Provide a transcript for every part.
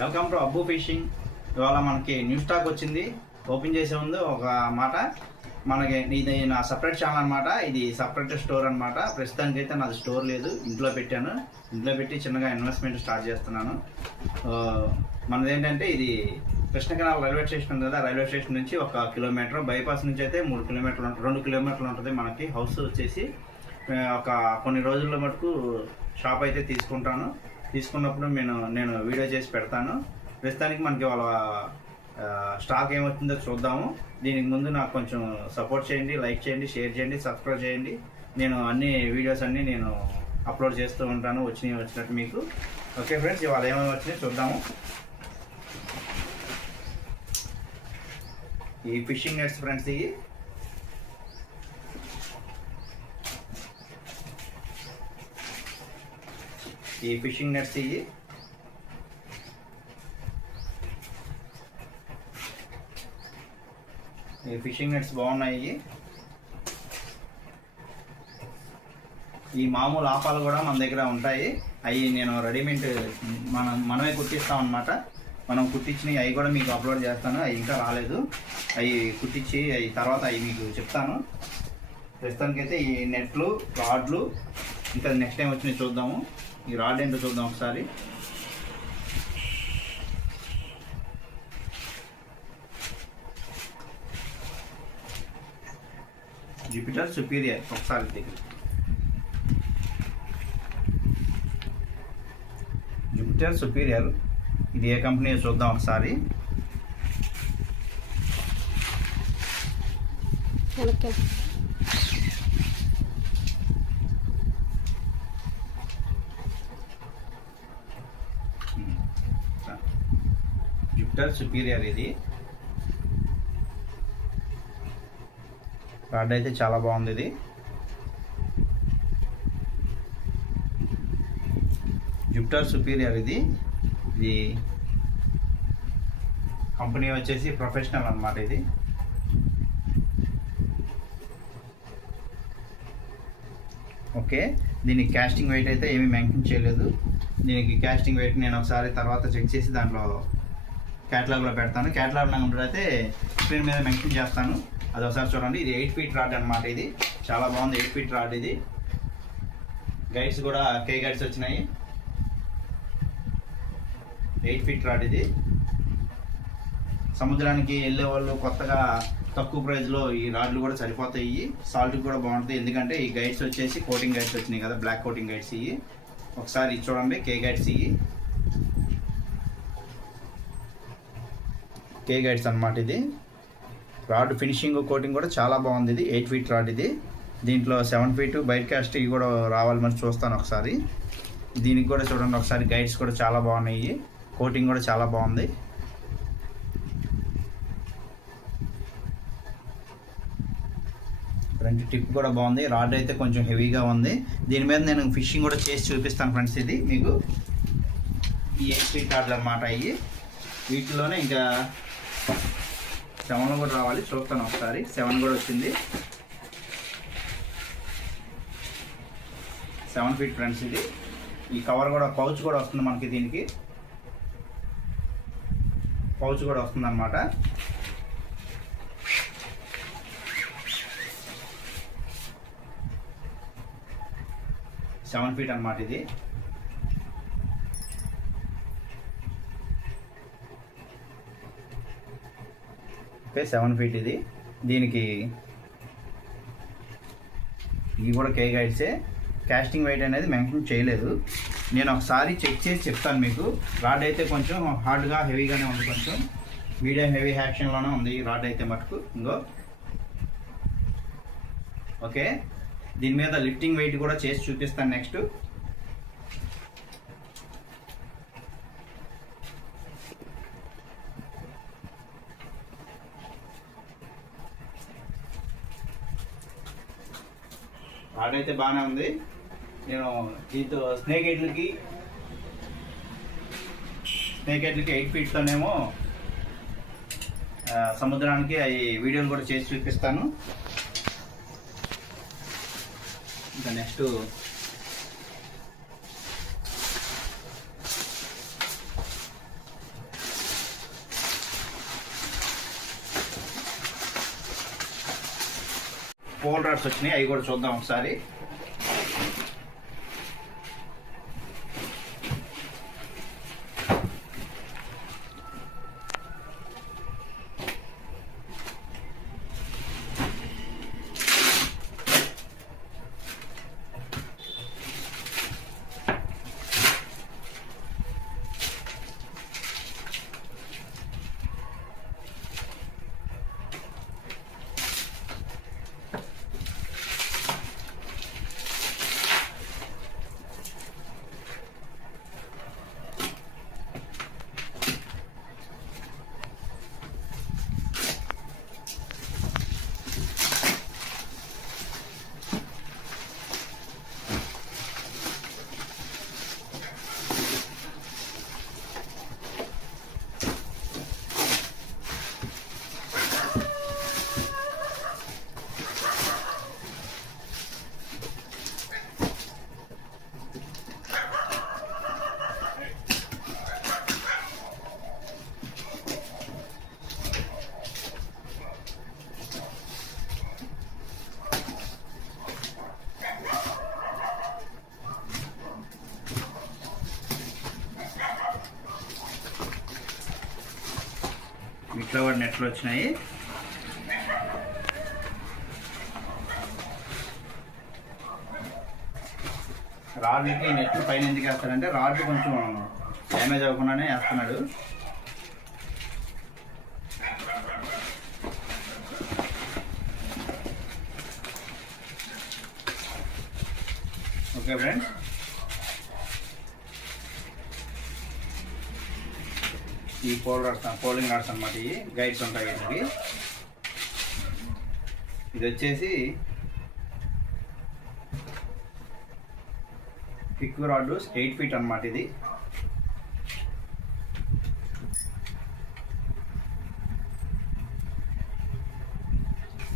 Welcome to Abbu fishing. ఇవాళ మనకి new stock వచ్చింది. ఓపెన్ చేసే ముందు ఒక మాట, మనకి ఇది నా సపరేట్ ఛానల్ అనమాట. ఇది సపరేట్ స్టోర్ అనమాట. ప్రస్తుతానికి అయితే నాది స్టోర్ లేదు, ఇంట్లో పెట్టాను. ఇంట్లో పెట్టి చిన్నగా ఇన్వెస్ట్మెంట్ స్టార్ట్ చేస్తున్నాను. మనది ఏంటంటే ఇది కృష్ణ కెనాల్ రైల్వే స్టేషన్ ఉంది కదా, రైల్వే స్టేషన్ నుంచి 1 కిలోమీటర్, బైపాస్ నుంచి అయితే 3 కిలోమీటర్లు 2 కిలోమీటర్లు ఉంటుంది మనకి. హౌస్ వచ్చేసి కొన్ని రోజుల్లో మటుకు షాప్ అయితే తీసుకున్నప్పుడు నేను వీడియో చేసి పెడతాను. ప్రస్తుతానికి మనకి వాళ్ళ స్టాక్ ఏమవుతుందో చూద్దాము. దీనికి ముందు నాకు కొంచెం సపోర్ట్ చేయండి, లైక్ చేయండి, షేర్ చేయండి, సబ్స్క్రైబ్ చేయండి. నేను అన్ని వీడియోస్ అన్నీ నేను అప్లోడ్ చేస్తూ ఉంటాను, వచ్చినట్టు మీకు. ఓకే ఫ్రెండ్స్, ఇవాళ ఏమేమి వచ్చినాయి చూద్దాము. ఈ ఫిషింగ్ నెట్స్ ఫ్రెండ్స్, ఈ ఫిషింగ్ నెట్స్ ఈ ఫిషింగ్ నెట్స్ బాగున్నాయి. ఈ మామూలు ఆపాలు కూడా మన దగ్గర ఉంటాయి. అవి నేను రెడీమేడ్ మనమే కుట్టిస్తాం అనమాట. మనం కుట్టించినవి అవి కూడా మీకు అప్లోడ్ చేస్తాను. అవి ఇంకా రాలేదు, అవి కుట్టించి అవి తర్వాత అవి మీకు చెప్తాను. ప్రస్తుతానికైతే ఈ నెట్లు, రాడ్లు, ఇంకా నెక్స్ట్ టైం వచ్చినాయి చూద్దాము. ఈ రాడ్ ఏంటో చూద్దాం ఒకసారి. జూపిటర్ సుపీరియర్, ఒకసారి దగ్గర జూపిటర్ సుపీరియర్. ఇది ఏ కంపెనీ చూద్దాం ఒకసారి. Jupiter superior. ఇది రాడ్ అయితే చాలా బాగుంది. ఇది జూపిటర్ సుపీరియర్. ఇది కంపెనీ వచ్చేసి ప్రొఫెషనల్ అన్నమాట. ఇది ఓకే. దీనికి కాస్టింగ్ వెయిట్ అయితే ఏమీ మెన్షన్ చేయలేదు. దీనికి కాస్టింగ్ వెయిట్ నేను ఒకసారి తర్వాత చెక్ చేసి దాంట్లో క్యాటలాగ్లో పెడతాను. క్యాటలాగ్ నెంబర్ అయితే స్క్రీన్ మీద మెన్షన్ చేస్తాను, అది ఒకసారి చూడండి. ఇది 8 ఫీట్ రాడ్ అనమాట. ఇది చాలా బాగుంది, 8 ఫీట్ రాడ్. ఇది గైడ్స్ కూడా కే గైడ్స్ వచ్చినాయి. 8 ఫీట్ రాడ్. ఇది సముద్రానికి వెళ్ళే వాళ్ళు కొత్తగా తక్కువ ప్రైస్లో ఈ రాడ్లు కూడా సరిపోతాయి. సాల్ట్కి కూడా బాగుంటుంది, ఎందుకంటే ఈ గైడ్స్ వచ్చేసి కోటింగ్ గైడ్స్ వచ్చినాయి కదా, బ్లాక్ కోటింగ్ గైడ్స్. ఇవి ఒకసారి చూడండి, కే గైడ్స్. ఇవి కే గైడ్స్ అనమాట. ఇది రాడ్ ఫినిషింగ్, కోటింగ్ కూడా చాలా బాగుంది. ఇది 8 ఫీట్ రాడ్. ఇది దీంట్లో 7 ఫీట్ బైట్ కాస్ట్ ఇవి కూడా రావాలి, మరి చూస్తాను ఒకసారి. దీనికి కూడా చూడండి ఒకసారి. గైడ్స్ కూడా చాలా బాగున్నాయి, కోటింగ్ కూడా చాలా బాగుంది. ఫ్రంట్ టిప్ కూడా బాగుంది. రాడ్ అయితే కొంచెం హెవీగా ఉంది. దీని మీద నేను ఫిషింగ్ కూడా చేసి చూపిస్తాను ఫ్రెండ్స్. ఇది మీకు ఈ 8 ఫీట్ రాడ్లు అనమాట. ఇవి వీటిలోనే ఇంకా 7 కూడా రావాలి, చూస్తాను ఒకసారి. 7 కూడా వచ్చింది. 7 ఫీట్ ఫ్రెండ్స్. ఇది ఈ కవర్ కూడా, పౌచ్ కూడా వస్తుంది మనకి. దీనికి పౌచ్ కూడా వస్తుంది అనమాట. సెవెన్ ఫీట్ అనమాట. ఇది ఓకే, 7 ఫీట్. ఇది దీనికి ఇవి కూడా కే గైడ్సే. కాస్టింగ్ వెయిట్ అనేది మెన్షన్ చేయలేదు. నేను ఒకసారి చెక్ చేసి చెప్తాను మీకు. రాడ్ అయితే కొంచెం హార్డ్గా హెవీగానే ఉంది, కొంచెం మీడియం హెవీ యాక్షన్లోనే ఉంది ఈ రాడ్ అయితే మటుకు. ఇంకో ఓకే, దీని మీద లిఫ్టింగ్ వెయిట్ కూడా చేసి చూపిస్తాను నెక్స్ట్. రాడ్ అయితే బాగానే ఉంది. నేను దీంతో స్నేక్ హెడ్లకి 8 ఫీట్తోనేమో సముద్రానికి అవి వీడియోలు కూడా చేసి చూపిస్తాను. ఇంకా నెక్స్ట్ పోల్ రాడ్స్ వచ్చినాయి, అవి కూడా చూద్దాం ఒకసారి. ఇట్లా కూడా నెట్లు వచ్చినాయి. రాడ్కి నెట్లు పైన ఎందుకు వేస్తాడంటే రాడ్ కొంచెం డ్యామేజ్ అవ్వకుండానే వేస్తున్నాడు. ఓకే ఫ్రెండ్స్, ఈ పోలింగ్ రాడ్స్ అన్నమాట. ఈ గైడ్స్ ఉంటాయి వీటికి. ఇది వచ్చేసి పిక్ రాడ్ 8 ఫీట్ అన్నమాట. ఇది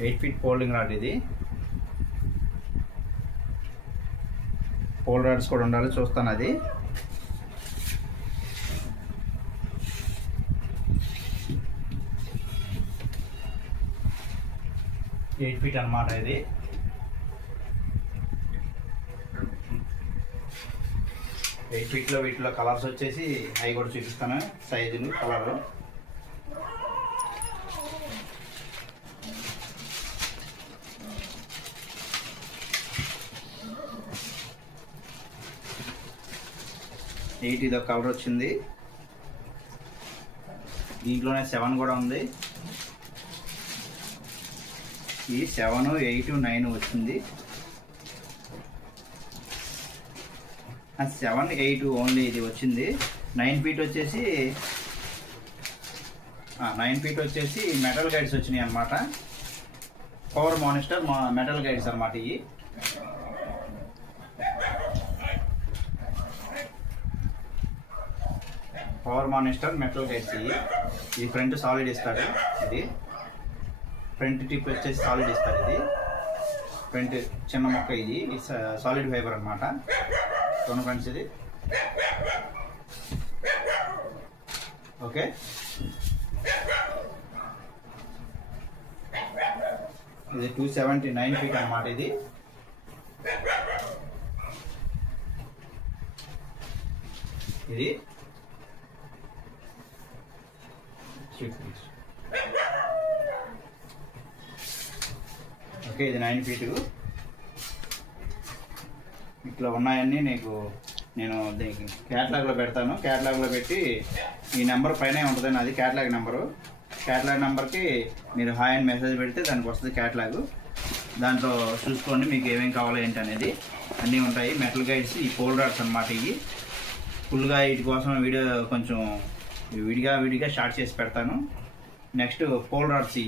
ఎయిట్ ఫీట్ పోలింగ్ రాడ్. ఇది పోల్ రాడ్స్ కూడా ఉండాలి, చూస్తాను అది. ఎయిట్ ఫీట్ అన్నమాట ఇది. ఎయిట్ ఫీట్లో వీటిలో కలర్స్ వచ్చేసి అవి కూడా చూపిస్తాను, సైజులు, కలరు. ఎయిట్, ఇది ఒక కలర్ వచ్చింది. దీంట్లోనే 7 కూడా ఉంది. ఈ 7, 8, 9 వచ్చింది. 7, 8 ఓన్లీ ఇది వచ్చింది. 9 ఫీట్ వచ్చేసి 9 ఫీట్ వచ్చేసి మెటల్ గైడ్స్ వచ్చినాయి అన్నమాట. పవర్ మానిస్టర్ మెటల్ గైడ్స్ అన్నమాట. ఇవి పవర్ మానిస్టర్ మెటల్ గైడ్స్. ఇది ఫ్రంట్ సాలిడ్ ఇస్తాడు. ఇది ఫ్రంట్ టిప్ వచ్చేసి సాలిడ్ ఇస్తారు. ఇది ఫ్రంట్ చిన్న మొక్క. ఇది సాలిడ్ ఫైబర్ అన్నమాట. చూడండి ఫ్రెండ్స్, ఇది ఓకే. ఇది 279 ఫీట్ అన్నమాట. ఇది ఇది ఓకే. ఇది 9 ఫీటు. ఇట్లా ఉన్నాయన్నీ నేను దీనికి క్యాటలాగ్లో పెడతాను. క్యాటలాగ్లో పెట్టి ఈ నెంబర్ పైన ఉంటుంది నాది క్యాటలాగ్ నెంబరు. క్యాటలాగ్ నెంబర్కి మీరు హాయ్ అని మెసేజ్ పెడితే దానికి వస్తుంది క్యాటలాగ్. దాంట్లో చూసుకోండి మీకు ఏమేమి కావాలో ఏంటి అనేది అన్నీ ఉంటాయి. మెటల్ గైడ్స్, ఈ పోల్ రాడ్స్ అన్నమాట. ఇవి ఫుల్గా వీటి కోసం వీడియో కొంచెం విడిగా స్టార్ట్ చేసి పెడతాను. Next pole rods.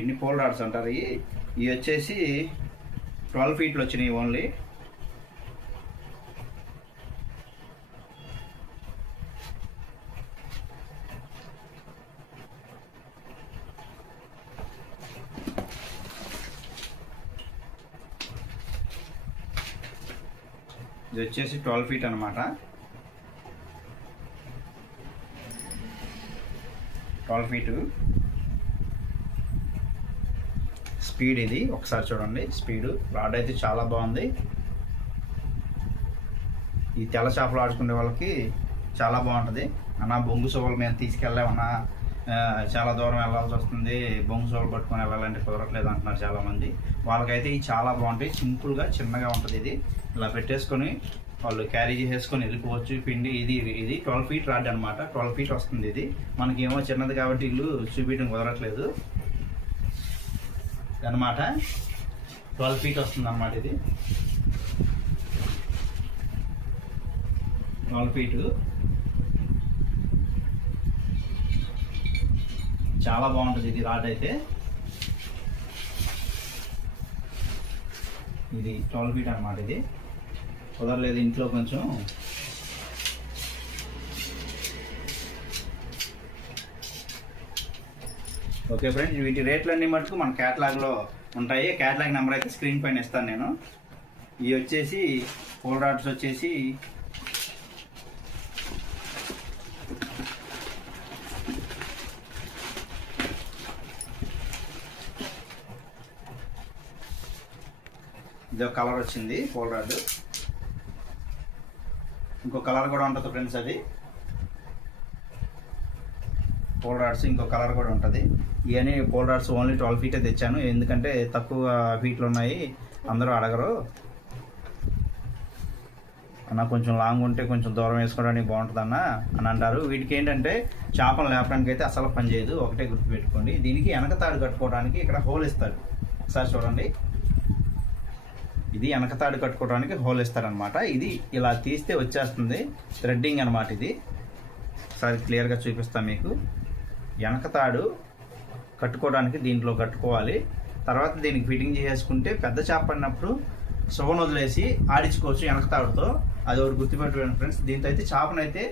ఇన్ని పోల్ రాడ్స్ అంటారు. ఇవి వచ్చేసి 12 ఫీట్లు వచ్చినాయి ఓన్లీ. ఇది వచ్చేసి 12 ఫీట్ అనమాట. 12 ఫీటు స్పీడ్. ఇది ఒకసారి చూడండి స్పీడు. రాడ్ అయితే చాలా బాగుంది. ఈ తెల్ల చేపలు ఆడుకునే వాళ్ళకి చాలా బాగుంటుంది. అన్న బొంగు సోవలు మేము తీసుకెళ్ళామన్నా, చాలా దూరం వెళ్ళాల్సి వస్తుంది, బొంగు సోవలు పట్టుకొని వెళ్ళాలంటే కుదరట్లేదు అంటున్నారు చాలామంది. వాళ్ళకైతే ఇది చాలా బాగుంటాయి. సింపుల్గా చిన్నగా ఉంటుంది. ఇది ఇలా పెట్టేసుకొని వాళ్ళు క్యారీ చేసేసుకొని వెళ్ళిపోవచ్చు. పిండి ఇది 12 ఫీట్ రాడ్ అనమాట. 12 ఫీట్ వస్తుంది. ఇది మనకేమో చిన్నది కాబట్టి ఇల్లు చూపించడం కుదరట్లేదు అనమాట. 12 ఫీట్ వస్తుంది అన్నమాట. ఇది 12 ఫీటు చాలా బాగుంటుంది. ఇది రాడ్ అయితే ఇది 12 ఫీట్ అనమాట. ఇది కుదరలేదు ఇంట్లో కొంచెం. ఓకే ఫ్రెండ్స్, వీటి రేట్లన్నీ మటుకు మన క్యాటలాగ్లో ఉంటాయి. క్యాటలాగ్ నెంబర్ అయితే స్క్రీన్ పైన ఇస్తాను నేను. ఇవి వచ్చేసి పోల్ రాడ్స్ వచ్చేసి ఇదో కలర్ వచ్చింది పోల్ రాడ్. ఇంకో కలర్ కూడా ఉంటుంది ఫ్రెండ్స్. అది పోల్ రాడ్స్ ఇంకో కలర్ కూడా ఉంటుంది. ఇవన్నీ పోల్ రాడ్స్ ఓన్లీ 12 ఫీటే తెచ్చాను, ఎందుకంటే తక్కువ ఫీట్లు ఉన్నాయి, అందరూ అడగరు అన్న, కొంచెం లాంగ్ ఉంటే కొంచెం దూరం వేసుకోవడానికి బాగుంటుందన్న అని అంటారు. వీటికి ఏంటంటే చేపలు లేపడానికి అయితే అసలు పని చేయదు. ఒకటే గుర్తుపెట్టుకోండి, దీనికి వెనక తాడు కట్టుకోవడానికి ఇక్కడ హోల్ ఇస్తాడు. ఒకసారి చూడండి, ఇది వెనక తాడు కట్టుకోవడానికి హోల్ ఇస్తారనమాట. ఇది ఇలా తీస్తే వచ్చేస్తుంది థ్రెడ్డింగ్ అనమాట. ఇది ఒకసారి క్లియర్గా చూపిస్తాను మీకు. వెనక తాడు కట్టుకోవడానికి దీంట్లో కట్టుకోవాలి. తర్వాత దీనికి ఫిట్టింగ్ చేసేసుకుంటే పెద్ద చేప పడినప్పుడు సువను వదిలేసి ఆడించుకోవచ్చు వెనక తాడుతో. అది ఒకటి గుర్తుపెట్టుకోండి ఫ్రెండ్స్. దీంతో అయితే చేపనైతే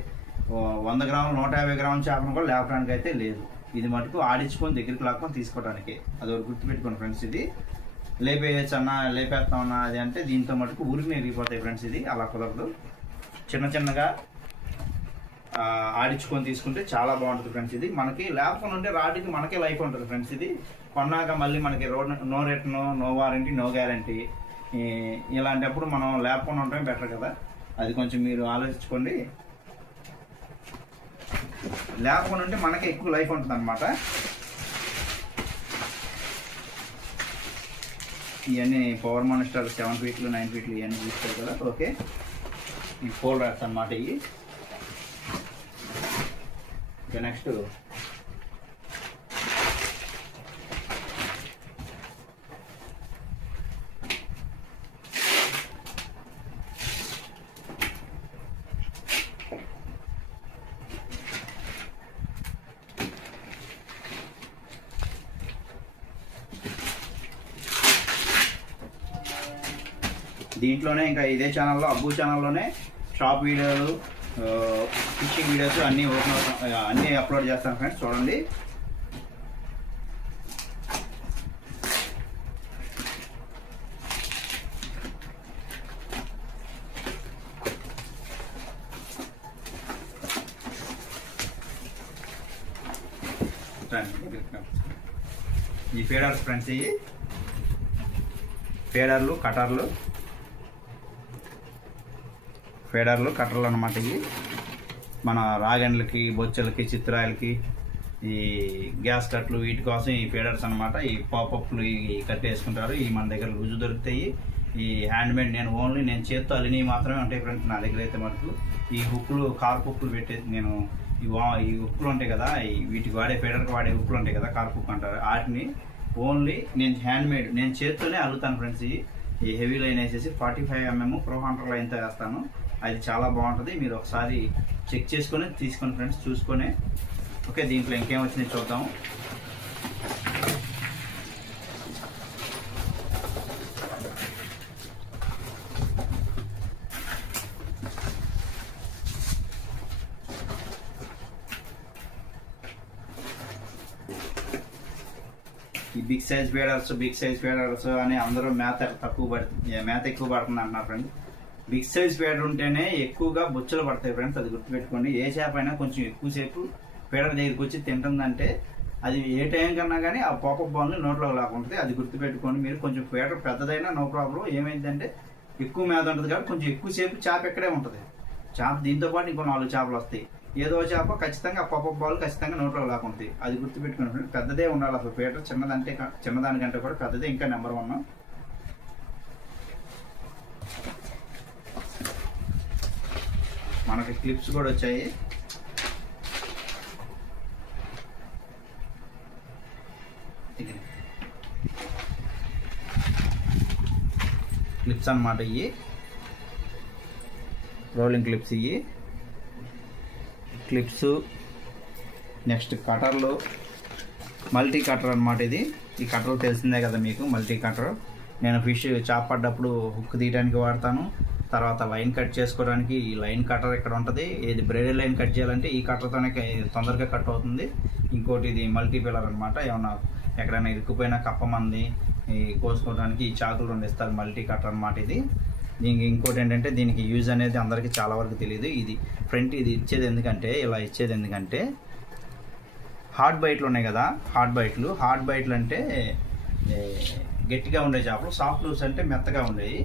100 గ్రాములు 150 గ్రాముల చేపను కూడా లేపడానికి అయితే లేదు. ఇది మటుకు ఆడించుకొని దగ్గరికి లాక్కొని తీసుకోవడానికి. అది ఒకటి గుర్తుపెట్టుకోండి ఫ్రెండ్స్. ఇది లేపేయచ్చు అన్న, లేపేస్తామన్నా అది అంటే దీంతో మటుకు ఊరికి ఎరిగిపోతాయి ఫ్రెండ్స్. ఇది అలా కుదరదు. చిన్నగా ఆడించుకొని తీసుకుంటే చాలా బాగుంటుంది ఫ్రెండ్స్. ఇది మనకి లేపకుండా ఉంటే రాడ్కి మనకే లైఫ్ ఉంటుంది ఫ్రెండ్స్. ఇది కొన్నాక మళ్ళీ మనకి no return, no warranty, no guarantee. ఇలాంటప్పుడు మనం లేపకుండా ఉండటమే బెటర్ కదా. అది కొంచెం మీరు ఆలోచించుకోండి. లేపకుండా ఉంటే మనకి ఎక్కువ లైఫ్ ఉంటుంది అనమాట. ఇవన్నీ పవర్ మానిస్టర్ 7 ఫీట్లు 9 ఫీట్లు ఇవన్నీ చూస్తారు కదా. ఓకే, ఈ పోల్ రాడ్స్ అన్నమాట ఇవి. ఓకే, నెక్స్ట్ దీంట్లోనే ఇంకా ఇదే ఛానల్లో, అబ్బు ఛానల్లోనే షాప్ వీడియోలు, ఫిషింగ్ వీడియోస్ అన్నీ అన్నీ అప్లోడ్ చేస్తాను ఫ్రెండ్స్. చూడండి, ఈ ఫీడర్స్ ఫ్రెండ్స్. ఇవి ఫీడర్లు, కట్టర్లు అన్నమాట. ఇవి మన రాగండ్లకి, బొచ్చలకి, చిత్రాయలకి, ఈ గ్యాస్ కట్లు, వీటి కోసం ఈ ఫీడర్స్ అనమాట. ఈ పాపప్లు ఇవి కట్టేసుకుంటారు. ఇవి మన దగ్గర లూజు దొరుకుతాయి. ఈ హ్యాండ్మేడ్ నేను చేత్తో అలినవి మాత్రమే ఉంటాయి ఫ్రెండ్స్ నా దగ్గర అయితే మటుకు. ఈ హుక్కులు, కార్ప్ హుక్కులు పెట్టేసి నేను ఈ హుక్కులు ఉంటాయి కదా, వీటికి వాడే ఫీడర్కి వాడే హుక్కులు ఉంటాయి కదా, కార్ప్ హుక్ అంటారు. వాటిని ఓన్లీ నేను చేత్తోనే అల్లుతాను ఫ్రెండ్స్. ఈ హెవీ లైన్ వేసేసి 45 mm ప్రో హంటర్ లైన్తో వేస్తాను. అది చాలా బాగుంటుంది. మీరు ఒకసారి చెక్ చేసుకొని తీసుకోండి ఫ్రెండ్స్, చూసుకొని. ఓకే, దీంట్లో ఇంకేం వచ్చింది చూద్దాము. ఈ బిగ్ సైజ్ ఫీడర్స్ అని అందరూ మేత ఎక్కువ పడుతుంది అంటున్నారు ఫ్రెండ్స్. బిగ్ సైజ్ ఫీడర్ ఉంటేనే ఎక్కువగా బొచ్చులు పడతాయి ఫ్రెండ్స్. అది గుర్తుపెట్టుకోండి. ఏ చేప అయినా కొంచెం ఎక్కువసేపు ఫీడర్ దగ్గరికి వచ్చి తింటుందంటే అది ఏ టైం కన్నా కానీ ఆ పాపప్ బాల్ని నోట్లో లాక్కుంటుంది. అది గుర్తుపెట్టుకోండి మీరు. కొంచెం ఫీడర్ పెద్దదైనా నో ప్రాబ్లం. ఏమైందంటే ఎక్కువ మేత ఉంటుంది కాబట్టి కొంచెం ఎక్కువసేపు చేప ఎక్కడే ఉంటుంది. చేప దీంతో పాటు ఇంకో 4 చేపలు వస్తాయి. ఏదో చేప ఖచ్చితంగా ఆ పాపప్ బాల్ ఖచ్చితంగా నోట్లో లాక్కుంటుంది. అది గుర్తుపెట్టుకుని పెద్దదే ఉండాలి అసలు ఫీడర్. చిన్నదానికంటే కూడా పెద్దదే ఇంకా నెంబర్ 1. మనకి క్లిప్స్ కూడా వచ్చాయి. క్లిప్స్ అన్నమాట. ఇవి రోలింగ్ క్లిప్స్. ఇవి క్లిప్స్. నెక్స్ట్ కటర్లు, మల్టీ కటర్ అన్నమాట. ఈ కటర్ తెలిసిందే కదా మీకు, మల్టీ కటర్. నేను ఫిష్ చేప పడ్డప్పుడు హుక్ తీయడానికి వాడతాను. తర్వాత లైన్ కట్ చేసుకోవడానికి ఈ లైన్ కటర్ ఇక్కడ ఉంటుంది. ఇది బ్రైడల్ లైన్ కట్ చేయాలంటే ఈ కట్టర్తోనే తొందరగా కట్ అవుతుంది. ఇంకోటి ఇది మల్టీ పిల్లర్ అనమాట. ఏమన్నా ఎక్కడైనా ఇరుక్కుపోయినా కప్పమంది కోసుకోవడానికి ఈ చాకులు 2 ఇస్తారు. మల్టీ కటర్ అనమాట ఇది. దీనికి ఇంకోటి ఏంటంటే దీనికి యూజ్ అనేది అందరికీ చాలా వరకు తెలియదు. ఇది ఫ్రంట్ ఇది ఇచ్చేది ఎందుకంటే హార్డ్ బైట్లు ఉన్నాయి కదా, హార్డ్ బైట్లు అంటే గట్టిగా ఉండే చేపలు, సాఫ్ట్ లూస్ అంటే మెత్తగా ఉండేవి.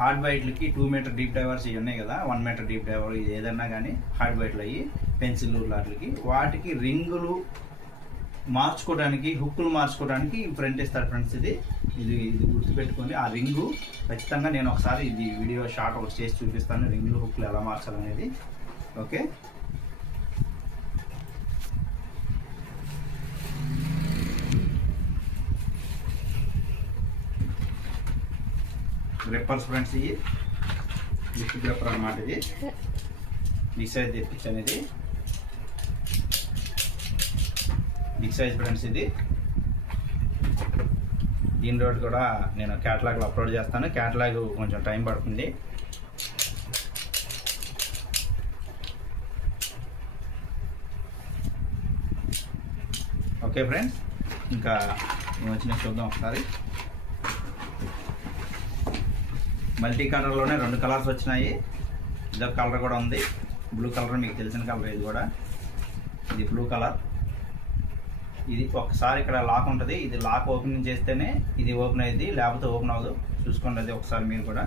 హార్డ్ బైట్లకి 2 మీటర్ డీప్ డైవర్స్ ఇవి ఉన్నాయి కదా, 1 మీటర్ డీప్ డైవర్, ఇది ఏదన్నా కానీ హార్డ్ బైట్లు అయ్యి పెన్సిల్ లాట్లకి వాటికి రింగులు మార్చుకోవడానికి, హుక్కులు మార్చుకోవడానికి ఫ్రంట్ ఇస్తారు ఫ్రెండ్స్. ఇది గుర్తుపెట్టుకొని ఆ రింగు ఖచ్చితంగా నేను ఒకసారి ఇది వీడియో షార్ట్ ఒకటి చేసి చూపిస్తాను, రింగులు హుక్కులు ఎలా మార్చాలనేది. Okay, grippers friends. ఇవి లిఫ్ట్ గ్రిప్పర్ అన్నమాట. ఇది బిగ్ సైజ్ తెప్పించాను. ఇది బిగ్ సైజ్ ఫ్రెండ్స్. దీని రోడ్ కూడా నేను క్యాటలాగ్లో అప్లోడ్ చేస్తాను. క్యాటలాగ్ కొంచెం టైం పడుతుంది. ఓకే ఫ్రెండ్స్, ఇంకా వచ్చిన చూద్దాం ఒకసారి. మల్టీ కలర్లోనే 2 కలర్స్ వచ్చినాయి. ఇదొక కలర్ కూడా ఉంది, బ్లూ కలర్, మీకు తెలిసిన కలర్. ఇది కూడా, ఇది బ్లూ కలర్. ఇది ఒకసారి ఇక్కడ లాక్ ఉంటుంది. ఇది లాక్ ఓపెనింగ్ చేస్తేనే ఇది ఓపెన్ అయ్యింది, లేకపోతే ఓపెన్ అవ్వదు. చూసుకోండి అది ఒకసారి మీరు కూడా.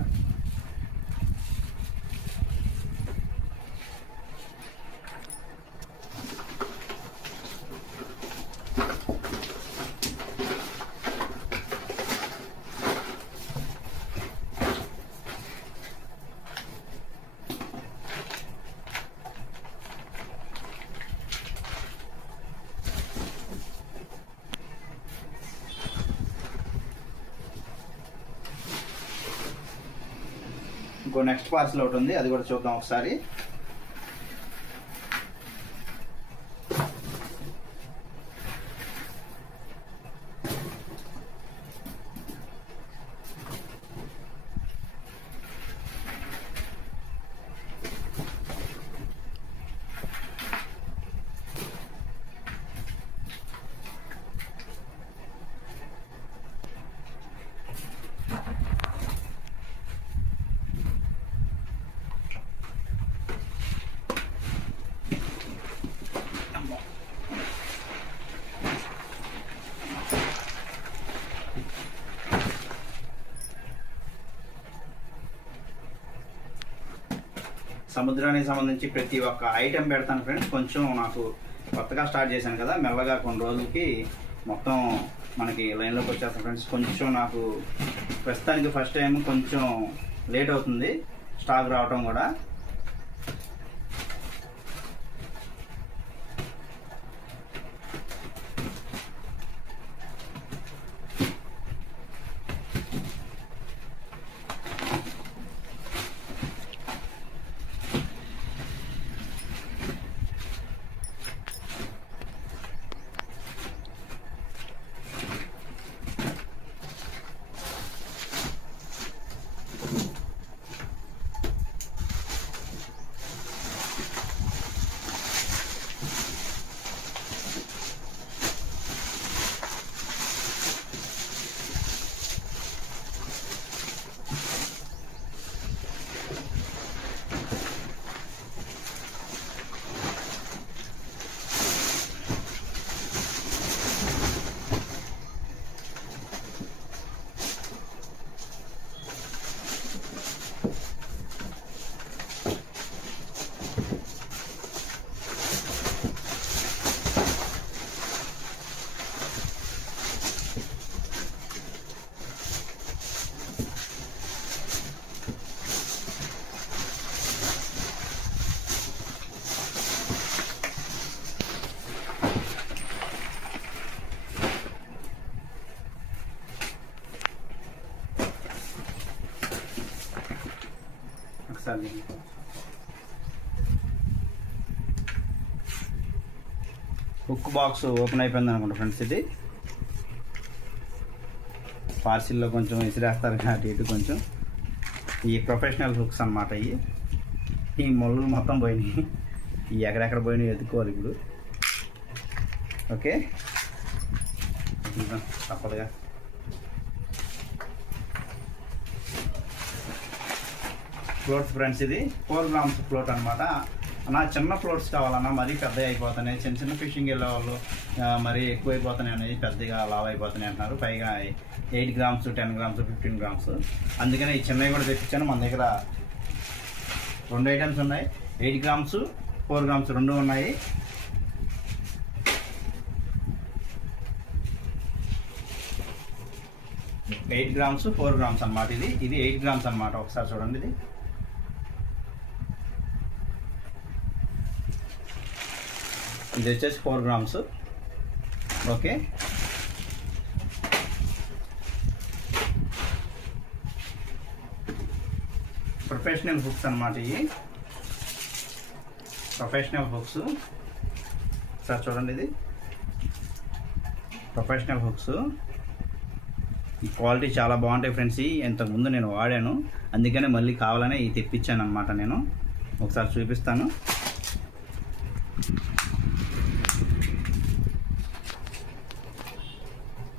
ఇంకో నెక్స్ట్ పార్సల్ ఒకటి ఉంది, అది కూడా చూద్దాం ఒకసారి. సముద్రానికి సంబంధించి ప్రతి ఒక్క ఐటెం పెడతాను ఫ్రెండ్స్. కొంచెం నాకు కొత్తగా స్టార్ట్ చేశాను కదా, మెల్లగా కొన్ని రోజులకి మొత్తం మనకి లైన్లోకి వచ్చేస్తాను ఫ్రెండ్స్. కొంచెం నాకు ప్రస్తుతానికి ఫస్ట్ టైం కొంచెం లేట్ అవుతుంది స్టాక్ రావటం కూడా. ఒకసారి. హుక్ బాక్స్ ఓపెన్ అయిపోయింది అనుకుంటా ఫ్రెండ్స్. ఇది పార్సిల్లో కొంచెం విసిరేస్తారు కాబట్టి ఇటు కొంచెం ఈ ప్రొఫెషనల్ హుక్స్ అన్నమాట. ఈ మొళ్ళు మొత్తం పోయినాయి, ఈ ఎక్కడెక్కడ పోయినాయి ఎత్తుకోవాలి ఇప్పుడు. ఓకే, తప్పదుగా. ఫ్లోట్స్ ఫ్రెండ్స్, ఇది 4 grams ఫ్లోట్ అనమాట. నా చిన్న ఫ్లోట్స్ కావాలన్నా మరీ పెద్దవి అయిపోతున్నాయి, చిన్న చిన్న ఫిషింగ్ వెళ్ళే వాళ్ళు మరీ ఎక్కువ అయిపోతున్నాయి అనేది, పెద్దగా లావ్ అయిపోతున్నాయి అంటున్నారు. పైగా 8 grams, 10 grams, 15 grams. అందుకనే ఈ చిన్నవి కూడా తెప్పించాను. మన దగ్గర 2 ఐటమ్స్ ఉన్నాయి, 8 grams, 4 grams 2 ఉన్నాయి. ఎయిట్ గ్రామ్స్ 4 grams అనమాట. ఇది 8 grams అనమాట. ఒకసారి చూడండి, ఇది వచ్చేసి 4 grams. ఓకే, ప్రొఫెషనల్ హుక్స్ అనమాట. ఇవి ప్రొఫెషనల్ హుక్స్. సార్ చూడండి, ఇది ప్రొఫెషనల్ హుక్స్. ఈ క్వాలిటీ చాలా బాగుంటాయి ఫ్రెండ్స్. ఇంతకుముందు నేను వాడాను, అందుకనే మళ్ళీ కావాలనే ఇది తెప్పించాను అనమాట. నేను ఒకసారి చూపిస్తాను.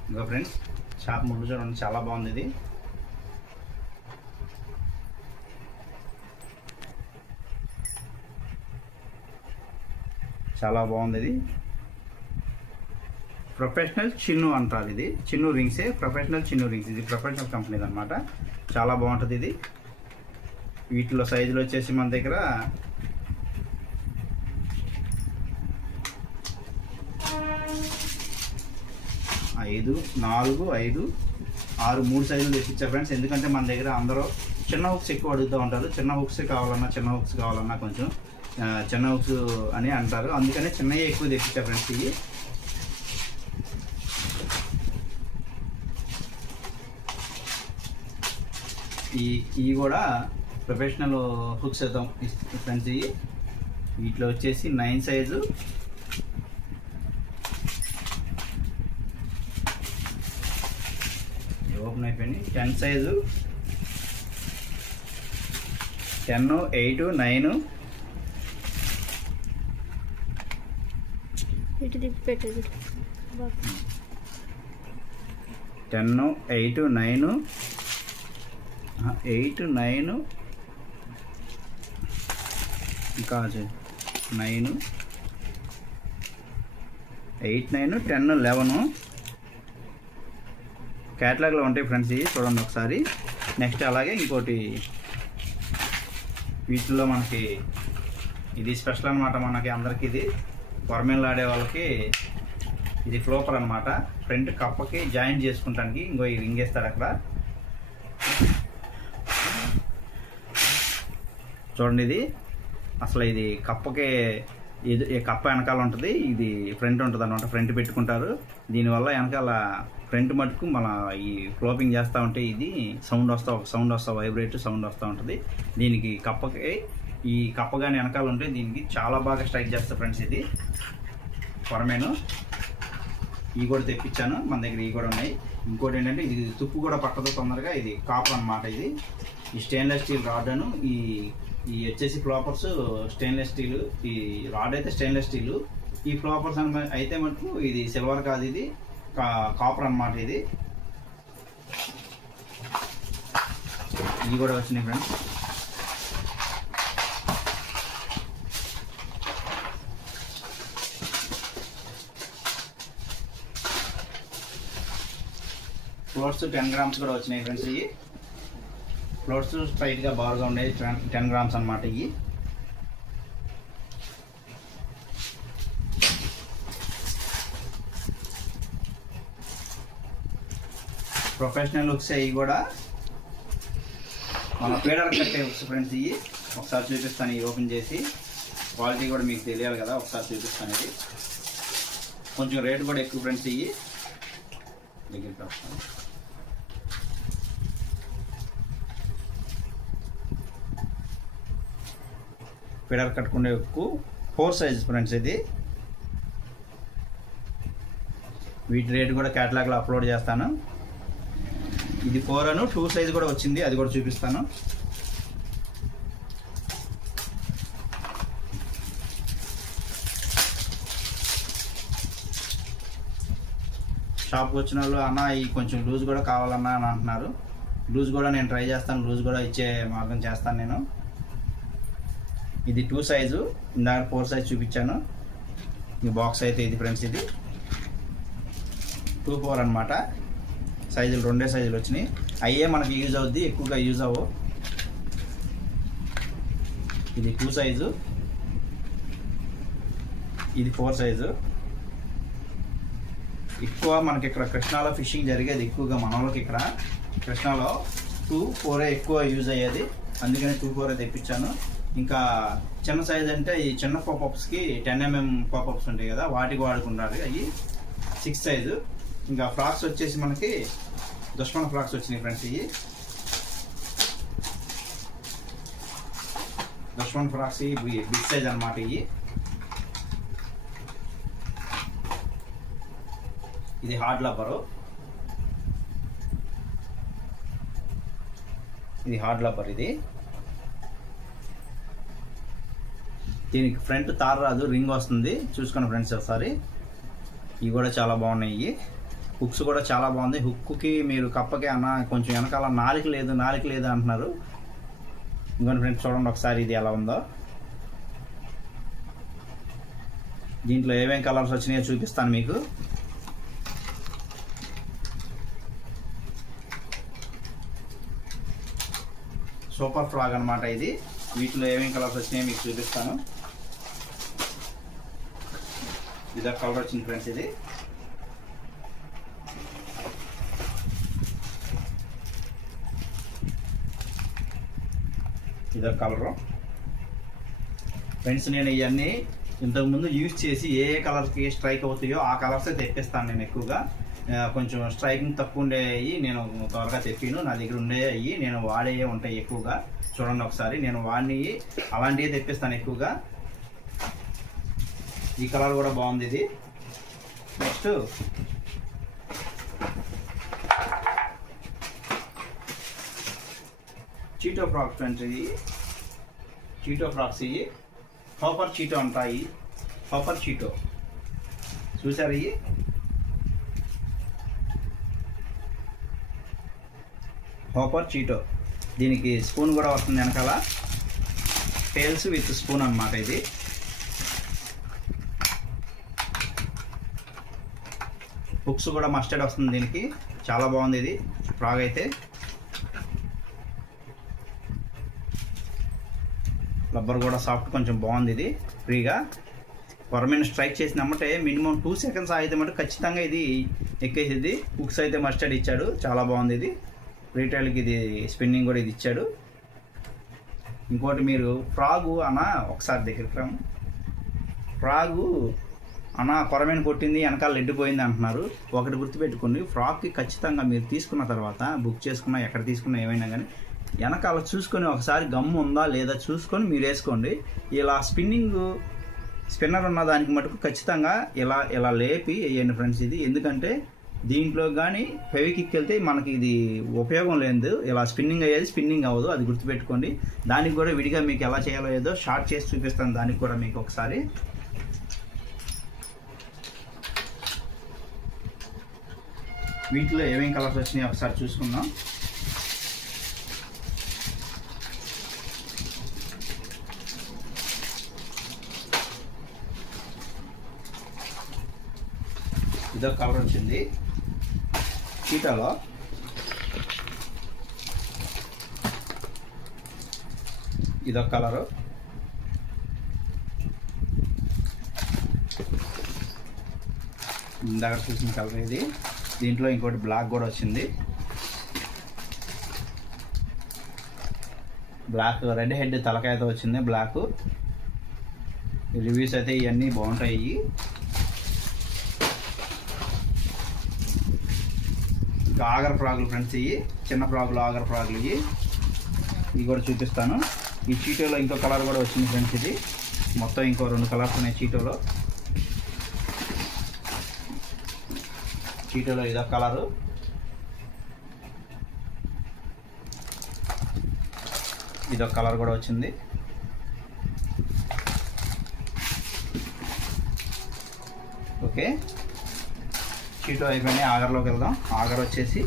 ఇంకా ఫ్రెండ్స్, షాప్ ముళ్ళు చూడండి, చాలా బాగుంది. ఇది చాలా బాగుంది. ఇది ప్రొఫెషనల్ చిన్ను అంటారు. ఇది చిన్ను రింగ్సే, ప్రొఫెషనల్ చిన్ను రింగ్స్. ఇది ప్రొఫెషనల్ కంపెనీది అనమాట. చాలా బాగుంటుంది ఇది. వీటిలో సైజులు వచ్చేసి మన దగ్గర 5, 4, 5, 6, 3 సైజులు తెప్పించారు ఫ్రెండ్స్. ఎందుకంటే మన దగ్గర అందరూ చిన్న హుక్స్ ఎక్కువ అడుగుతూ ఉంటారు. చిన్న హుక్స్ కావాలన్నా కొంచెం చిన్న హుక్స్ అని అంటారు. అందుకనే చిన్నవి ఎక్కువ తెప్పించారు ఫ్రెండ్స్. ఇవి కూడా ప్రొఫెషనల్ హుక్స్ అవుతాం ఫ్రెండ్స్. వీటిలో వచ్చేసి 9 సైజు, ఓపెన్ అయిపోయింది. 10 సైజు, 10, 8, 9, 10, 8, 9, 8, 9, ఇంకా 9, 8, 9, 10, 11 క్యాటలాగ్లో ఉంటాయి ఫ్రెండ్స్. ఇవి చూడండి ఒకసారి. నెక్స్ట్ అలాగే ఇంకోటి వీటిల్లో మనకి ఇది స్పెషల్ అనమాట. మనకి అందరికి ఇది కొరమేళ్ళు ఆడే వాళ్ళకి ఇది ఫ్లోపర్ అనమాట. ఫ్రంట్ కప్పకి జాయింట్ చేసుకుంటానికి ఇంకో ఈ రింగ్ వేస్తారు అక్కడ. చూడండి, ఇది అసలు ఇది కప్పకి, ఇది కప్ప వెనకాల ఉంటుంది, ఇది ఫ్రంట్ ఉంటుంది అనమాట. ఫ్రంట్ పెట్టుకుంటారు. దీనివల్ల వెనకాల ఫ్రంట్ మటుకు మన ఈ ఫ్లోపింగ్ చేస్తూ ఉంటే ఇది సౌండ్ వస్తా వైబ్రేట్ సౌండ్ వస్తూ ఉంటుంది. దీనికి కప్పకి, ఈ కప్ప కానీ వెనకాల ఉంటే దీనికి చాలా బాగా స్ట్రైక్ చేస్తారు ఫ్రెండ్స్. ఇది కొరమేను. ఇవి కూడా తెప్పించాను, మన దగ్గర ఇవి కూడా ఉన్నాయి. ఇంకోటి ఏంటంటే ఇది తుప్పు కూడా పట్టదు తొందరగా. ఇది కాపర్ అనమాట. ఈ స్టెయిన్లెస్ స్టీల్ రాడ్ అను, ఈ వచ్చేసి ఫ్లోపర్స్ స్టెయిన్లెస్ స్టీల్. ఈ రాడ్ అయితే స్టెయిన్లెస్ స్టీల్. ఈ ఫ్లోపర్స్ అయితే మటుకు ఇది సిల్వర్ కాదు, ఇది కాపర్ అనమాట. ఇవి కూడా వచ్చినాయి ఫ్రెండ్స్. ఫ్లోట్స్ 10 grams కూడా వచ్చినాయి ఫ్రెండ్స్. ఇవి ఫ్లోట్స్ స్ట్రైట్గా బారుగా ఉండేది 10 grams అనమాట. ఇవి ప్రొఫెషనల్ హుక్స్. ఇవి కూడా మన పేడర్ కట్టే హుక్స్ ఫ్రెండ్స్. ఇవి ఒకసారి చూపిస్తాను. ఇవి ఓపెన్ చేసి క్వాలిటీ కూడా మీకు తెలియాలి కదా, ఒకసారి చూపిస్తాను. ఇది కొంచెం రేట్ కూడా ఎక్కువ ఫ్రెండ్స్. ఇవి దగ్గరికి వస్తాను. ఫిడర్ కట్టుకునే హుక్కు 4 సైజ్ ఫ్రెండ్స్. ఇది వీటి రేట్ కూడా క్యాటలాగ్లో అప్లోడ్ చేస్తాను. ఇది 4 అను 2 సైజ్ కూడా వచ్చింది, అది కూడా చూపిస్తాను. షాప్కి వచ్చిన వాళ్ళు అన్న ఈ కొంచెం లూజ్ కూడా కావాలన్నా అని అంటున్నారు. లూజ్ కూడా నేను ట్రై చేస్తాను, లూజ్ కూడా ఇచ్చే మార్గం చేస్తాను నేను. ఇది 2 సైజు, ఇందాక 4 సైజ్ చూపించాను. ఈ బాక్స్ అయితే ఇది ఫ్రెండ్స్, ఇది 2, 4 అనమాట. సైజులు 2 సైజులు వచ్చినాయి. అయ్యే మనకి యూజ్ అవుద్ది, ఎక్కువగా యూజ్ అవ్వవు. ఇది 2 సైజు, ఇది 4 సైజు. ఎక్కువ మనకి ఇక్కడ కృష్ణాలో ఫిషింగ్ జరిగేది ఎక్కువగా మన వాళ్ళకి. ఇక్కడ కృష్ణాలో 2, 4 ఎక్కువ యూజ్ అయ్యేది, అందుకని 2, 4 తెప్పించాను. ఇంకా చిన్న సైజ్ అంటే ఈ చిన్న పాపప్స్కి 10 mm పాపప్స్ ఉంటాయి కదా, వాటికి వాడుకుంటారు. అవి 6 సైజు. ఇంకా ఫ్రాక్స్ వచ్చేసి మనకి దుష్మన్ ఫ్రాక్స్ వచ్చినాయి ఫ్రెండ్స్. ఇవి దుష్మన్ ఫ్రాక్స్ బిగ్ సైజ్ అనమాట. ఇవి ఇది హార్డ్ లబ్బరు, ఇది హార్డ్ లబ్బర్. ఇది దీనికి ఫ్రంట్ తార్ రాదు, రింగ్ వస్తుంది. చూసుకోండి ఫ్రెండ్స్ ఒకసారి. ఇవి కూడా చాలా బాగున్నాయి. ఇవి హుక్స్ కూడా చాలా బాగుంది. హుక్కి మీరు కప్పకి అన్న కొంచెం వెనకాల నాలుక లేదు అంటున్నారు. ఇంకొన్ని ఫ్రెండ్స్ చూడండి ఒకసారి ఇది ఎలా ఉందో. దీంట్లో ఏమేమి కలర్స్ వచ్చినాయో చూపిస్తాను మీకు. సూపర్ ఫ్రాగ్ అనమాట ఇది. వీటిలో ఏమేమి కలర్స్ వచ్చినాయో మీకు చూపిస్తాను. ఇదొక కలర్ వచ్చింది ఫ్రెండ్స్. ఇది ఇదొక కలరు ఫ్రెండ్స్. నేను ఇవన్నీ ఇంతకుముందు యూజ్ చేసి ఏ కలర్కి స్ట్రైక్ అవుతాయో ఆ కలర్సే తెప్పిస్తాను నేను ఎక్కువగా. కొంచెం స్ట్రైకింగ్ తక్కువ ఉండేవి నేను త్వరగా తెప్పిను. నా దగ్గర ఉండేవి నేను వాడేవి ఉంటాయి ఎక్కువగా. చూడండి ఒకసారి, నేను వాడినవి అలాంటివి తెప్పిస్తాను ఎక్కువగా. ఈ కలర్ కూడా బాగుంది. ఇది నెక్స్ట్ చీటో ఫ్రాక్స్ ఫ్రెండ్స్. ఇవి చీటో ఫ్రాక్స్. ఇవి హాపర్ చీటో అంటాయి. హాపర్ చీటో చూసారు. ఇవి హాపర్ చీటో. దీనికి స్పూన్ కూడా వస్తుంది వెనకాల, టేల్స్ విత్ స్పూన్ అన్నమాట. ఇది హుక్స్ కూడా మస్టర్డ్ వస్తుంది దీనికి. చాలా బాగుంది ఇది ఫ్రాగ్ అయితే. రబ్బర్ కూడా సాఫ్ట్ కొంచెం బాగుంది. ఇది ఫ్రీగా పర్మనెంట్ స్ట్రైక్ చేసినమ్మంటే మినిమం 2 సెకండ్స్ అయితే మటు ఖచ్చితంగా ఇది ఎక్కేసింది. హుక్స్ అయితే మస్టర్డ్ ఇచ్చాడు, చాలా బాగుంది. ఇది రీటైల్కి ఇది స్పిన్నింగ్ కూడా ఇది ఇచ్చాడు. ఇంకోటి మీరు ఫ్రాగు అన్న ఒకసారి దగ్గర ఫ్రాగు అన్న కొరమైన కొట్టింది వెనకాల ఎండిపోయింది అంటున్నారు. ఒకటి గుర్తుపెట్టుకోండి, ఫ్రాక్కి ఖచ్చితంగా మీరు తీసుకున్న తర్వాత బుక్ చేసుకున్నా ఎక్కడ తీసుకున్నా ఏమైనా కానీ వెనకాల చూసుకొని ఒకసారి గమ్ము ఉందా లేదా చూసుకొని మీరు వేసుకోండి. ఇలా స్పిన్నర్ ఉన్న దానికి మటుకు ఖచ్చితంగా ఇలా లేపి వేయండి ఫ్రెండ్స్. ఇది ఎందుకంటే దీంట్లో కానీ ఫెవికిక్ వెళ్తే మనకి ఇది ఉపయోగం లేదు. ఇలా స్పిన్నింగ్ అయ్యేది స్పిన్నింగ్ అవ్వదు, అది గుర్తుపెట్టుకోండి. దానికి కూడా విడిగా మీకు ఎలా చేయాలో ఏదో షార్ట్ చేసి చూపిస్తాను. దానికి కూడా మీకు ఒకసారి వీటిలో ఏమేమి కలర్స్ వచ్చినాయో ఒకసారి చూసుకుందాం. ఇదొక కలర్ వచ్చింది చీటాలో. ఇదొక కలరు. ఇందాక చూసిన కలర్ ఇది. దీంట్లో ఇంకోటి బ్లాక్ కూడా వచ్చింది. బ్లాక్ రెడ్ హెడ్ తలకాయతో వచ్చింది బ్లాక్. రివ్యూస్ అయితే ఇవన్నీ బాగుంటాయి. ఇంకా ఆగర్ ఫ్రాగులు ఫ్రెండ్స్. ఇవి చిన్న ఫ్రాగులు, ఆగర్ ఫ్రాగులు. ఇవి కూడా చూపిస్తాను. ఈ చీటోలో ఇంకో కలర్ కూడా వచ్చింది ఫ్రెండ్స్. ఇది మొత్తం ఇంకో 2 కలర్స్ ఉన్నాయి చీటోలో. చీటోలో ఇదొక కలరు, ఇదొక కలర్ కూడా వచ్చింది. ఓకే, చీటో అయిపోయినాయి. ఆగర్లోకి వెళ్దాం. ఆగర్ వచ్చేసి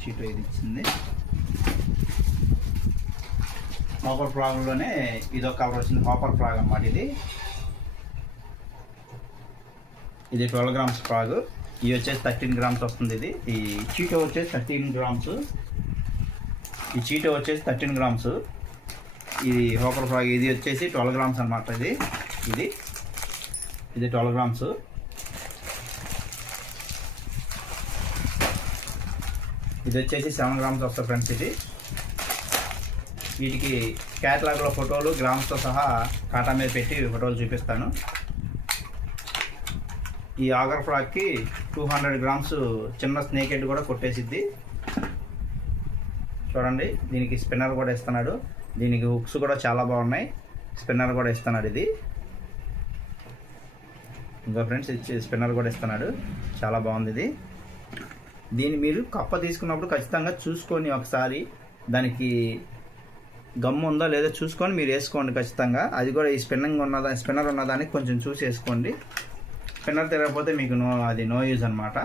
చీటో ఇది ఇచ్చింది. హాపర్ ఫ్రాగ్లోనే ఇదొక కలర్ వచ్చింది. హాపర్ ఫ్రాగ్ అన్నమాట. ఇది 12 గ్రామ్స్ ఫ్రాగ్. ఇది వచ్చేసి 13 గ్రామ్స్ వస్తుంది. ఈ చీటో వచ్చేసి 13 గ్రామ్స్. ఈ చీటో వచ్చేసి 13 గ్రామ్స్. ఇది హాపర్ ఫ్రాగ్. ఇది వచ్చేసి 12 గ్రామ్స్ అనమాట. ఇది 12 గ్రామ్స్. ఇది వచ్చేసి 7 గ్రామ్స్ వస్తుంది ఫ్రెండ్స్. వీటికి క్యాటలాగ్లో ఫోటోలు గ్రామ్స్తో సహా కాటా మీద పెట్టి ఫోటోలు చూపిస్తాను. ఈ ఆగర్ ఫ్రాక్కి 200 గ్రామ్స్ చిన్న స్నేక్ హెడ్ కూడా కొట్టేసిద్ది. చూడండి, దీనికి స్పిన్నర్ కూడా ఇస్తున్నాడు. దీనికి హుక్స్ కూడా చాలా బాగున్నాయి. స్పిన్నర్ కూడా ఇస్తున్నాడు. ఇది ఇంకా ఫ్రెండ్స్ స్పిన్నర్ కూడా ఇస్తున్నాడు. చాలా బాగుంది. దీన్ని మీరు కప్ప తీసుకున్నప్పుడు ఖచ్చితంగా చూసుకొని ఒకసారి దానికి గమ్ము ఉందా లేదా చూసుకొని మీరు వేసుకోండి ఖచ్చితంగా. అది కూడా ఈ స్పిన్నర్ ఉన్నదానికి కొంచెం చూసి వేసుకోండి. స్పిన్నర్ తిరగకపోతే మీకు అది నో యూజ్ అనమాట.